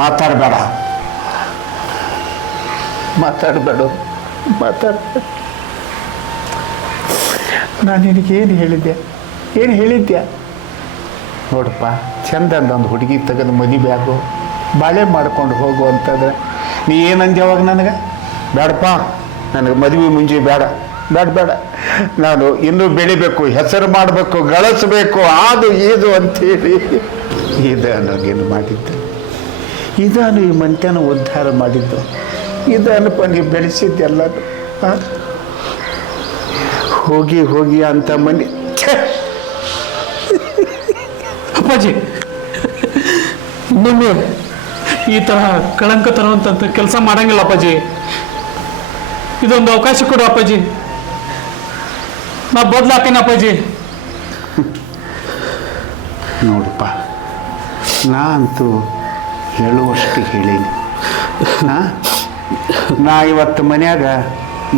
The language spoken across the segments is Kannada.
ಮಾತಾಡಬೇಡ ಮಾತಾಡಬೇಡ ಮಾತಾಡಬೇಡ. ನಾನು ನಿನಗೇನು ಹೇಳಿದ್ದೆ, ಏನು ಹೇಳಿದ್ದೆ? ನೋಡಪ್ಪ, ಚಂದಂದೊಂದು ಹುಡುಗಿ ತೆಗೆದು ಮದುವೆ ಆಗು, ಬಾಳೆ ಮಾಡ್ಕೊಂಡು ಹೋಗು ಅಂತಂದ್ರೆ ನೀ ಏನಂದೆ ಅವಾಗ ನನಗೆ? ಬೇಡಪ್ಪ, ನನಗೆ ಮದುವೆ ಮುಂಜಿ ಬೇಡ ಬೇಡ ಬೇಡ, ನಾನು ಇನ್ನೂ ಬೆಳಿಬೇಕು, ಹೆಸರು ಮಾಡಬೇಕು, ಗಳಿಸ್ಬೇಕು, ಅದು ಇದು ಅಂಥೇಳಿ ಇದನ್ನು ನೀನು ಮಾಡಿದ್ದು, ಇದನ್ನು ಈ ಮಂತ್ಯನ ಉದ್ಧಾರ ಮಾಡಿದ್ದು, ಇದನ್ನಪ್ಪ ನೀವು ಬೆಳೆಸಿದ್ದೆಲ್ಲದು. ಹೋಗಿ ಹೋಗಿ ಅಂತ ಮನೆ. ಅಪ್ಪಾಜಿ, ಇನ್ನೊಮ್ಮೆ ಈ ಥರ ಕಳಂಕ ತರುವಂಥ ಕೆಲಸ ಮಾಡಂಗಿಲ್ಲ ಅಪ್ಪಾಜಿ. ಇದೊಂದು ಅವಕಾಶ ಕೊಡು ಅಪ್ಪಾಜಿ, ನಾ ಬದಲಾಕೇನ ಅಪ್ಪಾಜಿ. ನೋಡಪ್ಪ, ನಾ ಅಂತೂ ಹೇಳುವಷ್ಟು ಹೇಳೀನಿ. ನಾ ಇವತ್ತು ಮನ್ಯಾಗ,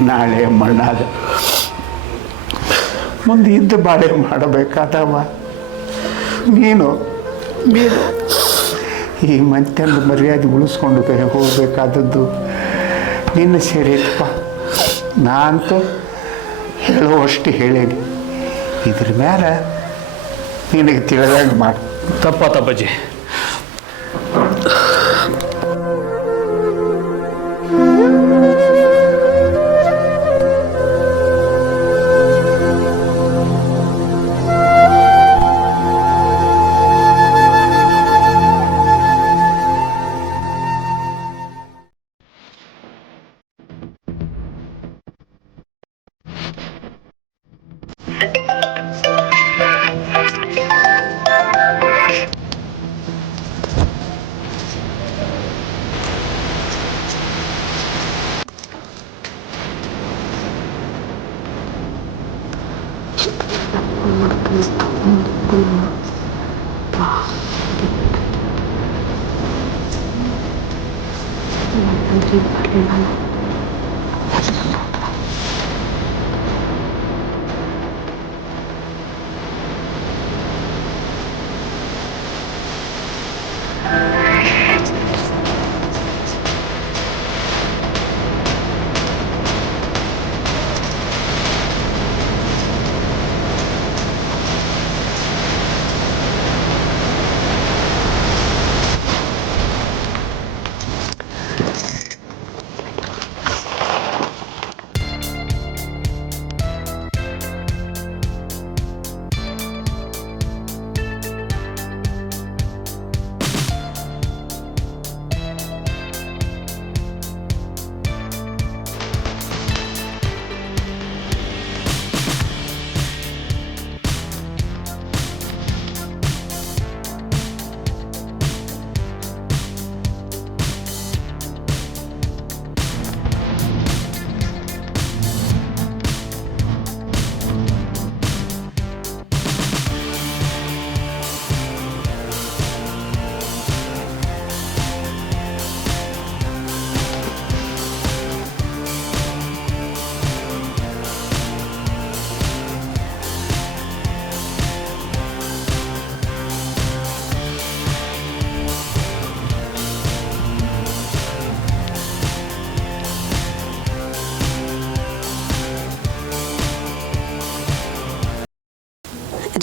ನಾಳೆ ಮಣ್ಣಾಗ, ಮುಂದೆ ಇದ್ದು ಬಾಳೆ ಮಾಡಬೇಕಾದವ ನೀನು ಈ ಮಂತ್ಯಂದು ಮರ್ಯಾದೆ ಉಳಿಸ್ಕೊಂಡು ಹೋಗಬೇಕಾದದ್ದು ನಿನ್ನ ಸೇರಿಯಪ್ಪ. ನಾ ಅಂತೂ ಹೇಳುವಷ್ಟು ಹೇಳೀನಿ. ಇದ್ರ ಮೇಲೆ ನಿನಗೆ ತಿಳಿದಂಗೆ ಮಾಡು. ತಪ್ಪಾತಪ್ಪಾಜಿ.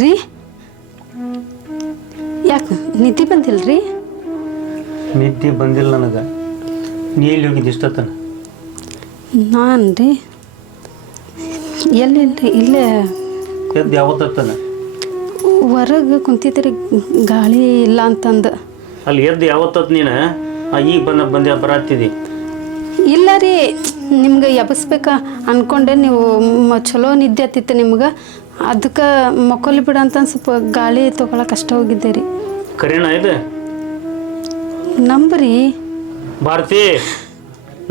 ರೀ, ಯಾಕೆ ನಿದ್ದೆ ಬಂದಿಲ್ಲ ರೀ? ನಿದ್ದೆ ಬಂದಿಲ್ಲ ನನಗೆ. ನೀ ಎಲ್ಲಿ ಹೋಗಿದ್ದು ಇಷ್ಟೊತ್ತನ? ನಾನು ರೀ ಎಲ್ಲಿ ಇಲ್ಲೇ ಎದ್ದು ಯಾವತ್ತನ ಹೊರಗೆ ಕುಂತಿದ್ರಿ, ಗಾಳಿ ಇಲ್ಲ ಅಂತಂದು. ಅಲ್ಲಿ ಎದ್ದು ಯಾವತ್ತತ್ ನೀನು ಈಗ ಬಂದೆ ಬರತ್ತಿದ್ದಿ? ಇಲ್ಲ ರೀ, ನಿಮ್ಗೆ ಎಬ್ಬಿಸ್ಬೇಕ ಅನ್ಕೊಂಡೆ. ನೀವು ಚಲೋ ನಿದ್ದೆ ಹತ್ತಿತ್ತು ನಿಮ್ಗೆ, ಅದಕ್ಕೆ ಮಕ್ಕೊಲಿ ಬಿಡ ಅಂತ ಸ್ವಲ್ಪ ಗಾಳಿ ತೊಗೊಳಕ್ಕೆ ಅಷ್ಟ ಹೋಗಿದ್ದೆ ರೀ. ಕರೆನಾ ಇದು? ನಂಬ್ರಿ ಭಾರತಿ,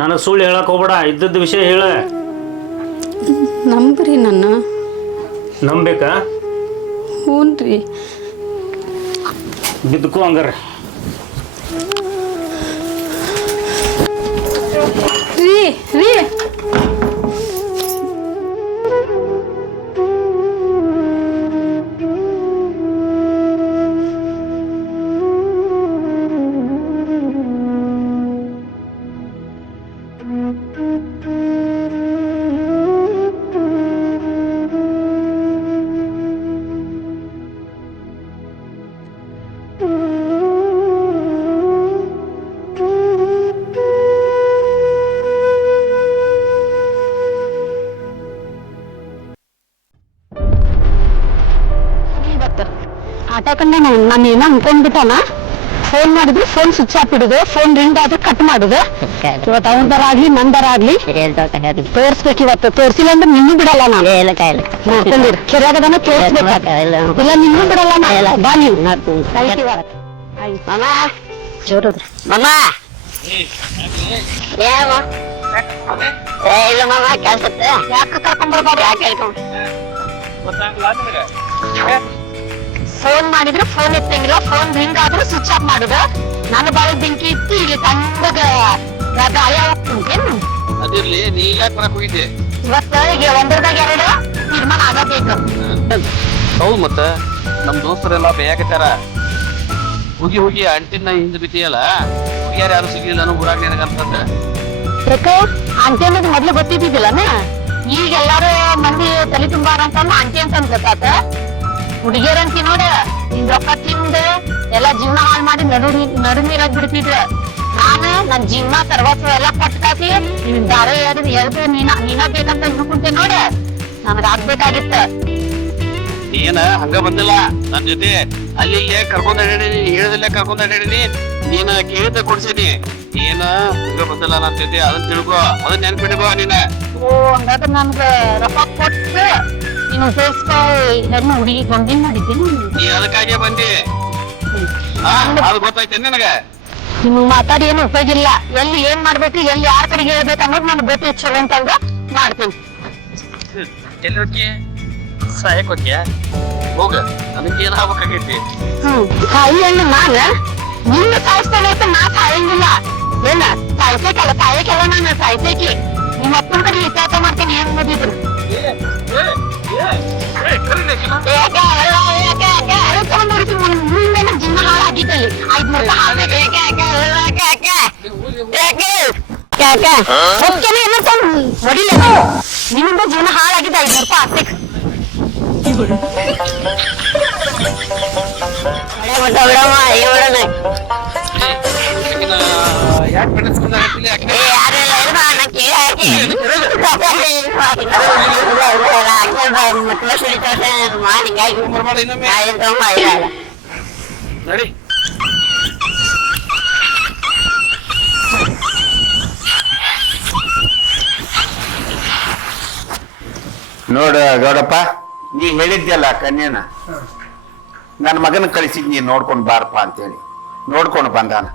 ನನಗೆ ಸುಳ್ಳು ಹೇಳಕ್ಕೆ ಹೋಗ್ಬೇಡ, ಇದ್ದದ್ದು ವಿಷಯ ಹೇಳ. ನಂಬ್ರಿ ನನ್ನ. ನಂಬೇಕಾ? ಹ್ಞೂ ರೀ. ಬಿದ್ದುಕೋ ಹಂಗಾರೆ. ರೀ ರೀ ಮಾತಾಡ್ಕೊಂಡೆ ನಾನು ಏನೋ ಅನ್ಕೊಂಡ್ಬಿಟ್ಟಾನ. ಫೋನ್ ಮಾಡಿದ್ರು ಫೋನ್ ಸ್ವಿಚ್ ಆಫ್ ಇಡುದು, ಫೋನ್ ರಿಂಗ್ ಆದ್ರೆ ಕಟ್ ಮಾಡುದು. ಇವತ್ತು ಅವನದರ ಆಗ್ಲಿ ನಂದರ ಆಗ್ಲಿ ತೋರ್ಸ್ಬೇಕು. ಇವತ್ತು ತೋರ್ಸಿಲ್ಲ ಅಂದ್ರೆ ನಿನ್ನೂ ಬಿಡಲ್ಲ ನಾನು. ಕೆರೆಯಾಗದನ್ನ ತೋರ್ಸ್ಬೇಕು. ಇಲ್ಲ ನಿನ್ನೂ ಬಿಡಲ್ಲ ನಾ. ಬಾ ನೀವು ಜೋರದ್ರಿ ಮಮ್ಮ. ಇಲ್ಲ ಮಮ್ಮ ಕೆಲ್ಸಕ್ಕೆ ಯಾಕೆ ಕರ್ಕೊಂಡ್ಬರ್ಬಾರ್ದು? ಯಾಕೆ ಫೋನ್ ಮಾಡಿದ್ರೆ ಫೋನ್ ಎತ್ತಂಗಿಲ್ಲ, ಫೋನ್ ರಿಂಗ್ ಆದ್ರೂ ಸ್ವಿಚ್ ಆಫ್ ಮಾಡುದ. ನನ್ನ ಬಾಳೆ ಬೆಂಕಿ ಇತ್ತು, ಇಲ್ಲಿ ತಂಡಗ ಗಾಳಿ ಹೋಗ್ತೇನು. ಅದಿರ್ಲಿ, ನೀ ಯಾಕೆ ಬರಕ್ ಹೋಗಿದ್ದೆ? ಇವತ್ತ ಈಗ ಒಂದರದಾಗ ಎರಡು ತೀರ್ಮಾನ ಆಗಬೇಕು. ಹೌದು, ಮತ್ತ ನಮ್ ದೋಸ್ತರೆಲ್ಲ ಬೇಯಾಕತ್ತಾರ. ಹೋಗಿ ಹೋಗಿ ಅಂಟಿನ ಹಿಂದ್ ಬಿಟ್ಟಿಯಲ್ಲ, ಹುಡುಗಿಯಾರ ಯಾರು ಸಿಗ್ಲಿಲ್ಲ ಅನ್ನೋ ಊರಾಗ ನನಗಂತಂದ. ಯಾಕೆ ಆಂಟಿ ಅನ್ನೋದು ಮೊದ್ಲು ಗೊತ್ತಿದ್ದಿದ್ದಿಲ್ಲನ? ಈಗ ಎಲ್ಲಾರು ಮಂದಿ ತಲೆ ತುಂಬಾರ ಅಂತಂದು ಆಂಟಿ ಅಂತ ಗೊತ್ತಾತ. ಹುಡುಗಿಯರಂತಿ ನೋಡ, ನಿನ್ ರೊಕ್ಕ ತಿಂದ ಎಲ್ಲಾ ಜೀವನ ಹಾಳು ಮಾಡಿ ನಡು ನೀರಾಗ್ ಬಿಡ್ತಿದ್ರ. ನಾನು ನನ್ ಜೀವನ ಸರ್ವಸ್ವ ಎಲ್ಲ ಕೊಟ್ಟಾಕಿ ನಿನ್ ದಾರ ಎಳ್ದು ನೀನ ಬೇಕಂತ ಹಿಡ್ಕೊಂಡೆ ನೋಡ. ನನಗ ಆಗ್ಬೇಕಾಗಿತ್ತ. ಏನ ಹಂಗ ಬಂದಿಲ್ಲ ನನ್ ಜೊತೆ, ಅಲ್ಲಿ ಇಲ್ಲೇ ಕರ್ಕೊಂಡ್ ಅಡ್ಯಾಡಿನಿ, ಹೇಳದಲ್ಲೇ ಕರ್ಕೊಂಡ್ ಅಡ್ಯಾಡಿನಿ, ನೀನ ಕೇಳಿದ ಕೊಡ್ಸೀನಿ. ಏನ ಹಂಗ ಬಂದಿಲ್ಲ ನನ್ ಜೊತೆ, ಅದನ್ನ ತಿಳ್ಕೊ, ಅದನ್ನ ನೆನ್ಪಿಡ್ಕೋ ನೀನ. ಓ ಹಂಗಾದ್ರೆ ನನ್ಗ ರೊಕ್ಕ ಕೊಟ್ಟು ನೀನು ಉಪಯೋಗಿಸ್ಕೊ. ಹೆಣ್ಣು ಹುಡುಗಿ ಗೊಂದಿನ್ ಮಾಡಿದ್ದೀನಿ. ನೀ ಅದಕ್ಕಾಗೆ ಬಂದಿ, ಅದು ಗೊತ್ತಾಯ್ತು ನಿನಗ. ನಿಮ್ಗೆ ಮಾತಾಡಿ ಏನು ಉಪಯೋಗ ಇಲ್ಲ. ಎಲ್ಲಿ ಏನ್ ಮಾಡ್ಬೇಕು, ಎಲ್ಲಿ ಯಾರ ಕಡೆಗೆ ಹೇಳ್ಬೇಕು ಅನ್ನೋದು ನನ್ಗೆ ಗೊತ್ತಿತ್ತು. ಚಲೋ ಅಂತಂಗ ಮಾಡ್ತೀನಿ. ಎಲ್ಲಿ ಹೋಗಿ ಸಹಾಯಕ್ ಹೋಗ್ಯ ಹೋಗ, ಅದಕ್ಕೆ ಏನ್ ಆಗ್ಬೇಕಾಗೈತಿ? ತಾಯಿ ಹೆಣ್ಣು ನಾನ ನಿನ್ನ ಸಾಯಿಸ್ತಾನೆ ಅಂತ ನಾ ಸಾಯಂಗಿಲ್ಲ. ಏನ ಸಾಯ್ಸೇಕಲ್ಲ, ಸಾಯಕೆಲ್ಲ ನಾನು ಸಾಯ್ಸೇಕಿ. ನಿಮ್ಮ ಅಪ್ಪನ ಕಡೆ ವಿಚಾರ ಮಾಡ್ತೀನಿ. ಏನ್ ಓದಿದ್ರು ಜೀವನ ಹಾಳಾಗಿದ್ದಲ್ಲಿ 500 ಹೊಡಿಲ್ಲ. ನಿಮ್ಮಿಂದ ಜೀವನ ಹಾಳಾಗಿದೆ. 500 ರೂಪಾಯಿ ಆಗ್ಬೇಕು. ನಡಿ. ನೋಡ ಗೌಡಪ್ಪ, ನೀ ಹೇಳಿದ್ಯಲ್ಲ ಕನ್ಯನ, ನನ್ನ ಮಗನ ಕಳಿಸಿದ್ ನೀ ನೋಡ್ಕೊಂಡು ಬಾರಪ್ಪ ಅಂತೇಳಿ ನೋಡ್ಕೊಂಡು ಬಂದಾನ.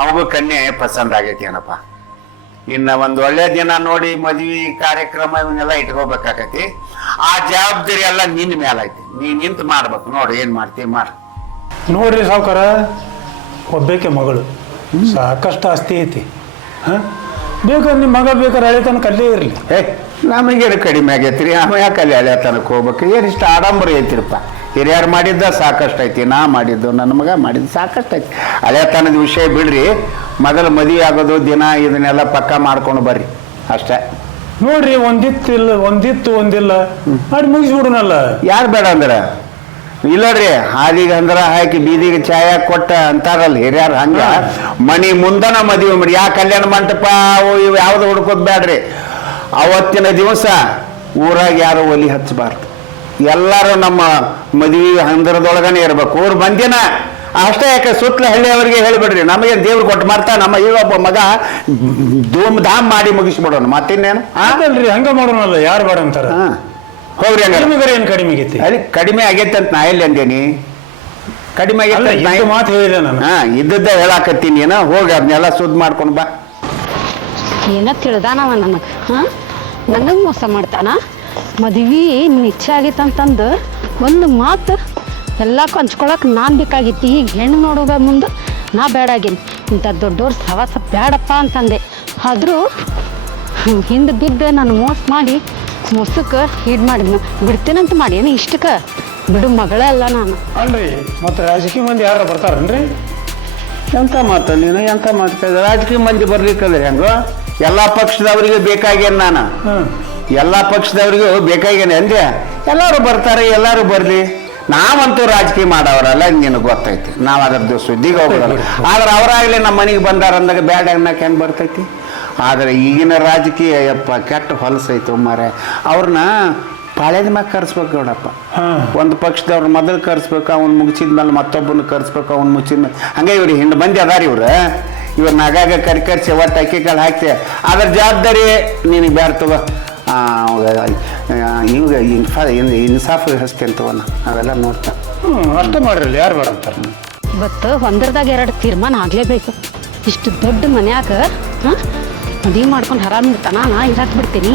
ಅವಗೂ ಕನ್ಯೆ ಪಸಂದ್ ಆಗೈತಿ ಏನಪ್ಪ. ಇನ್ನ ಒಂದ್ ಒಳ್ಳೆ ದಿನ ನೋಡಿ ಮದ್ವಿ ಕಾರ್ಯಕ್ರಮ ಇವನ್ನೆಲ್ಲ ಇಟ್ಕೋಬೇಕಾಕತಿ. ಆ ಜವಾಬ್ದಾರಿ ಎಲ್ಲ ನಿನ್ನ ಮೇಲೆ ಐತಿ. ನೀ ನಿಂತು ಮಾಡ್ಬೇಕು. ನೋಡಿ ಏನ್ ಮಾಡ್ತೀವಿ ಮಾಡ. ನೋಡ್ರಿ ಸಾವುಕಾರ, ಒಬ್ಬೇಕೆ ಮಗಳು, ಸಾಕಷ್ಟು ಆಸ್ತಿ ಐತಿ. ಬೇಕಾದ್ರೆ ನಿಮ್ಮ ಮಗ ಬೇಕಾದ್ರೆ ಹಳೆ ತನಕ ಅಲ್ಲೇ ಇರಲಿ. ನಮಗೇನು ಕಡಿಮೆ ಆಗೈತ್ರಿ? ಅವ ಯಾಕೆ ಅಲ್ಲಿ ಹಳೆ ತನಕ ಹೋಗ್ಬೇಕು? ಏನಿಷ್ಟು ಆಡಂಬರ ಐತಿರಪ್ಪ. ಹಿರಿಯರು ಮಾಡಿದ್ದ ಸಾಕಷ್ಟು ಐತಿ, ನಾ ಮಾಡಿದ್ದು, ನನ್ನ ಮಗ ಮಾಡಿದ್ದು ಸಾಕಷ್ಟು ಐತಿ. ಹಳೆತನದ ವಿಷಯ ಬಿಡ್ರಿ, ಮೊದಲು ಮದುವೆ ಆಗೋದು ದಿನ ಇದನ್ನೆಲ್ಲ ಪಕ್ಕ ಮಾಡ್ಕೊಂಡು ಬರ್ರಿ ಅಷ್ಟೇ. ನೋಡ್ರಿ, ಒಂದಿತ್ತು ಒಂದಿಲ್ಲ ಮಾಡಿ ಮುಗಿಸ್ಬಿಡುನಲ್ಲ. ಯಾರು ಬೇಡ ಅಂದ್ರೆ ಇಲ್ಲರಿ, ಹಾದಿಗೆ ಅಂದ್ರ ಹಾಕಿ ಬೀದಿಗೆ ಚಾಯ ಕೊಟ್ಟ ಅಂತಾರಲ್ಲ ಹಿರಿಯರು, ಹಂಗ ಮನಿ ಮುಂದನ ಮದುವೆ ಮಾಡಿ. ಯಾ ಕಲ್ಯಾಣ ಮಂಟಪ ಇವು ಯಾವ್ದು ಹುಡ್ಕೋದ್ ಬೇಡ್ರಿ. ಅವತ್ತಿನ ದಿವಸ ಊರಾಗ ಯಾರು ಒಲಿ ಹಚ್ಚಬಾರ್ದು. ಎಲ್ಲರೂ ನಮ್ಮ ಮದುವೆ ಹಂದರದೊಳಗನೆ ಇರ್ಬೇಕು. ಊರು ಮಂದಿನ ಅಷ್ಟೇ. ಯಾಕೆ ಸುತ್ತಲ ಹಳ್ಳಿಯವರಿಗೆ ಹೇಳಿಬಿಡ್ರಿ, ನಮಗೆ ದೇವ್ರು ಕೊಟ್ಟು ಮಾಡ್ತಾ ನಮ್ಮ ಇವೊಬ್ಬ ಮಗ ಧೂಮ್ ಧಾಮ್ ಮಾಡಿ ಮುಗಿಸ್ಬಿಡೋಣ. ಮತ್ತಿನ್ನೇನು ಆಗಲ್ರಿ, ಹಂಗ ಮಾಡೋಣಲ್ಲ. ಯಾರು ಬೇಡ ಅಂತಾರ? ಹೋಗ್ರಿ. ಏನ್ ಕಡಿಮೆ ಆಗೈತಿ? ಅಲ್ಲಿ ಕಡಿಮೆ ಆಗೈತೆ ಅಂತ ನಾ ಎಲ್ಲಿ ಅಂದೇನಿ? ಕಡಿಮೆ ಆಗೈತೆ ಮಾತು ಹೇಳಿದೆ ನಾನು. ಇದ್ದದ್ದ ಹೇಳಾಕತ್ತೀನಿ. ಏನೋ ಹೋಗಿ ಅದನ್ನೆಲ್ಲ ಸುದ್ದಿ ಮಾಡ್ಕೊಂಡು ಬಾ. ಏನ ತಿಳ್ದಾನವ ನನಗೆ. ನನಗೆ ಮೋಸ ಮಾಡ್ತಾನ. ಮದ್ವಿ ನಿನ್ನ ಇಚ್ಛೆ ಆಗೈತಂತಂದು ಒಂದು ಮಾತು ಎಲ್ಲಕ್ಕೂ ಹಂಚ್ಕೊಳಕ್ಕೆ ನಾನು ಬೇಕಾಗಿತ್ತು. ಈಗ ಹೆಣ್ಣು ನೋಡೋಗ ಮುಂದೆ ನಾ ಬೇಡಾಗೇನಿ. ಇಂಥ ದೊಡ್ಡವ್ರ ಸವಾಸ ಬೇಡಪ್ಪ ಅಂತಂದೆ. ಆದರೂ ಹಿಂದೆ ಬಿದ್ದೆ ನಾನು ಮೋಸ ಮಾಡಿ ಮೋಸಕ್ಕೆ ಹೀಡ್ ಮಾಡಿದ್ನು. ಬಿಡ್ತೇನಂತ ಮಾಡಿ ಏನು ಇಷ್ಟಕ್ಕೆ ಬಿಡು ಮಗಳೇ ಅಲ್ಲ ನಾನು. ಅಲ್ರಿ, ಮತ್ತೆ ರಾಜಕೀಯ ಮಂದಿ ಯಾರು ಬರ್ತಾರನ್ರಿ? ಎಂತ ಮಾತು ನೀನು? ಎಂತ ಮಾತು? ರಾಜಕೀಯ ಮಂದಿ ಬರ್ಲಿಕ್ಕಂದ್ರೆ ಹೆಂಗೋ? ಎಲ್ಲ ಪಕ್ಷದವರಿಗೂ ಬೇಕಾಗೇನು ನಾನು? ಎಲ್ಲ ಪಕ್ಷದವ್ರಿಗೂ ಬೇಕಾಗೇನೆ ಅಂದೆ. ಎಲ್ಲರೂ ಬರ್ತಾರೆ, ಎಲ್ಲರೂ ಬರ್ಲಿ. ನಾವಂತೂ ರಾಜಕೀಯ ಮಾಡವ್ರಲ್ಲ, ನಿನಗೆ ಗೊತ್ತೈತಿ. ನಾವು ಅದ್ರದ್ದು ಸುದ್ದಿಗೆ ಹೋಗೋಲ್ಲ. ಆದ್ರೆ ಅವರಾಗಲೇ ನಮ್ಮ ಮನೆಗೆ ಬಂದಾರ ಅಂದಾಗ ಬ್ಯಾಡ ಅನ್ನಕ್ಕೆ ಹೆಂಗೆ ಬರ್ತೈತಿ? ಆದರೆ ಈಗಿನ ರಾಜಕೀಯ ಯಪ್ಪ ಕೆಟ್ಟ ಹೊಲಸೈತು ಮಾರೆ. ಅವ್ರನ್ನ ಪಾಳ್ಯದ ಮ್ಯಾಗ ಕರ್ಸ್ಬೇಕು ನೋಡಪ್ಪ. ಹಾಂ ಒಂದು ಪಕ್ಷದವ್ರು ಮೊದಲು ಕರ್ಸ್ಬೇಕು, ಅವ್ನು ಮುಗಿಸಿದ ಮೇಲೆ ಮತ್ತೊಬ್ಬನ ಕರ್ಸ್ಬೇಕು, ಅವ್ನು ಮುಚ್ಚಿದ ಮೇಲೆ ಹಂಗೆ ಇವ್ರು ಹಿಂದೆ ಮಂದಿ ಅದಾರ ಇವ್ರನ್ನ ಆಗಾಗ ಕರ್ಸಿ ಒಟ್ಟು ಅಕ್ಕಿಕಾಳು ಹಾಕ್ತೆ. ಅದ್ರ ಜವಾಬ್ದಾರಿ ನಿನಗೆ ಬ್ಯಾಡ ತಗೋ. ಇವಾಗ ಇನ್ಸಾಫ್ ಹಸ್ತಿ ಅಂತವನ್ನ ಅವೆಲ್ಲ ನೋಡ್ತಾ. ಅಷ್ಟೇ ಮಾಡ್ರಲ್ಲ, ಯಾರು ಬೇಡ ಅಂತಾರೆ. ಇವತ್ತು ಒಂದರದಾಗ 2 ತೀರ್ಮಾನ ಆಗಲೇಬೇಕು. ಇಷ್ಟು ದೊಡ್ಡ ಮನ್ಯಾಗ ಮದುವೆ ಮಾಡ್ಕೊಂಡು ಆರಾಮಿರ್ತಾನ, ನಾ ಇರಾಕ್ ಬಿಡ್ತೀನಿ.